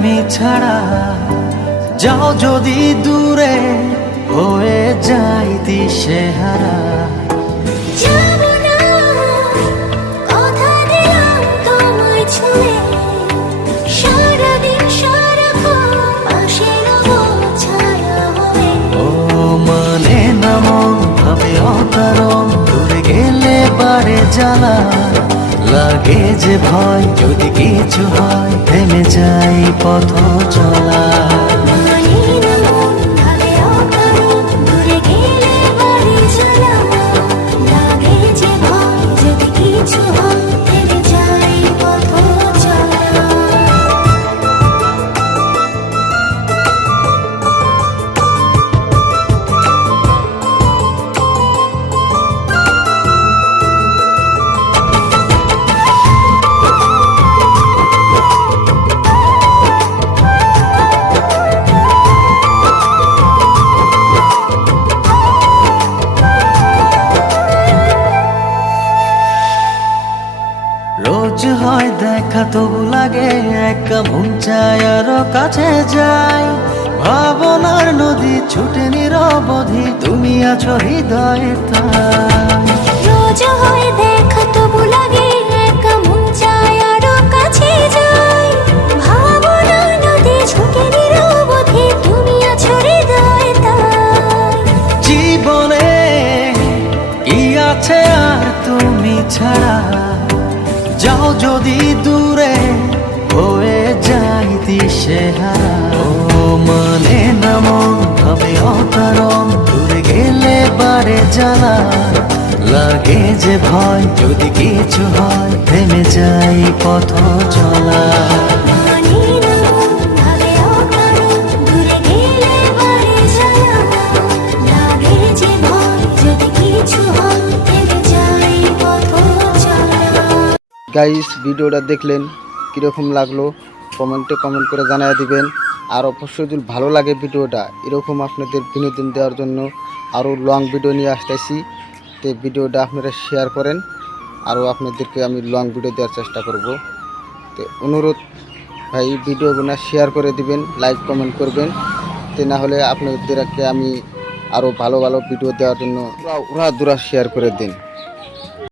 তুমি ছাড়া, যাও যদি দূরে হয়ে যাই দিশেহারা। যাবো না, কথা দিলাম তোমায় ছুঁয়ে, সারাদিন সারাক্ষণ পাশে রবো ছায়া হয়ে। ও মানে না মন ভাবে অকারণ, দূরে গেলে বাড়ে জ্বালা, লাগে যে ভয় যদি কিছু হয়, থেমে যাই পথ চলা। মানে না মন ভাবে অকারণ, দূরে গেলে বাড়ে জ্বালা, লাগে যে ভয় যদি কিছু হয়, থেমে যাই পথ চলা। রোজ হয় দেখা তবু লাগে একা, মন চায় আরো কাছে যাই। ভাবনার নদী ছুটে নিরবধি, তুমি আছো হৃদয়ে তাই। রোজ হয় দেখা তবু লাগে একা, মন চায় আরো কাছে যাই। ভাবনা নদী ছুটে নিরবধি, তুমি আছো হৃদয়ে তাই। জীবনে কি আছে আর তুমি ছাড়া, যাও যদি দূরে হয়ে যাই দিশেহারা। ও মানে না মন ভাবে অকারণ, দূরে গেলে বাড়ে জ্বালা, লাগে যে ভয় যদি কিছু হয়, থেমে যাই পথ চলা। মানে না মন ভাবে অকারণ, দূরে গেলে বাড়ে জ্বালা, লাগে যে ভয় যদি কিছু হয়, থেমে যাই পথ চলা। গাইস, ভিডিওটা দেখলেন, কীরকম লাগলো কমেন্ট করে জানিয়ে দিবেন। আর অবশ্যই যদি ভালো লাগে ভিডিওটা, এরকম আপনাদের বিনোদন দেওয়ার জন্য আরও লং ভিডিও নিয়ে আসতেছি। তো ভিডিওটা আপনারা শেয়ার করেন, আরও আপনাদেরকে আমি লং ভিডিও দেওয়ার চেষ্টা করব। তো অনুরোধ ভাই, ভিডিওগুলো শেয়ার করে দিবেন, লাইক কমেন্ট করবেন। তো না হলে আপনাদেরকে আমি আরও ভালো ভালো ভিডিও দেওয়ার জন্য ওরা শেয়ার করে দিন।